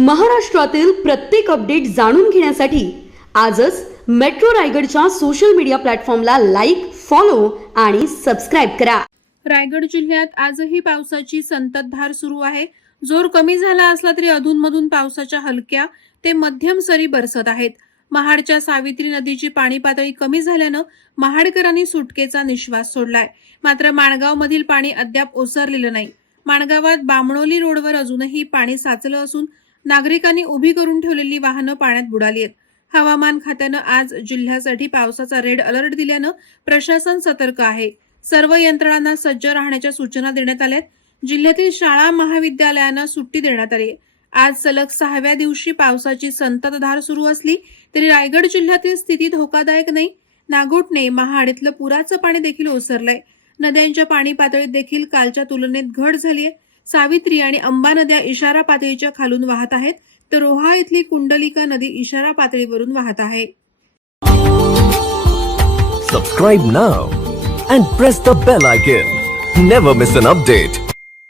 महाराष्ट्रातील प्रत्येक अपडेट जाणून घेण्यासाठी आजच मेट्रो रायगडच्या सोशल मीडिया प्लॅटफॉर्मला लाईक फॉलो आणि सबस्क्राईब करा. रायगड जिल्ह्यात आजही पावसाची संततधार सुरू आहे. जोर कमी झाला असला तरी अधूनमधून पावसाच्या हलक्या ते मध्यम सरी बरसत आहेत. महाडच्या सावित्री नदीची पाणी पातळी कमी झाल्यानं महाडकरांनी सुटकेचा निश्वास सोडलाय. मात्र माणगावमधील पाणी अद्याप ओसरलेलं नाही. माणगावात बामणोली रोडवर अजूनही पाणी साचलं असून नागरिकांनी उभी करून ठेवलेली वाहनं पाण्यात बुडाली आहेत. हवामान खात्यानं आज जिल्ह्यासाठी पावसाचा रेड अलर्ट दिल्यानं प्रशासन सतर्क आहे. सर्व यंत्रणांना सज्ज राहण्याच्या सूचना देण्यात आल्यात जिल्ह्यातील शाळा महाविद्यालयांना सुट्टी देण्यात आली आहे. आज सलग सहाव्या दिवशी पावसाची संततधार सुरू असली तरी रायगड जिल्ह्यातील स्थिती धोकादायक नाही. नागोटने महाड पुराचं पाणी देखील ओसरलंय. नद्यांच्या पाणी पातळीत देखील कालच्या तुलनेत घट झाली आहे. सावित्री आणि अंबा नद्या इशारा पातळीच्या खालून वाहत आहेत तर रोहा इथली कुंडलिका नदी इशारा पातळीवरून वाहत आहे. Subscribe now and press the bell icon never miss an update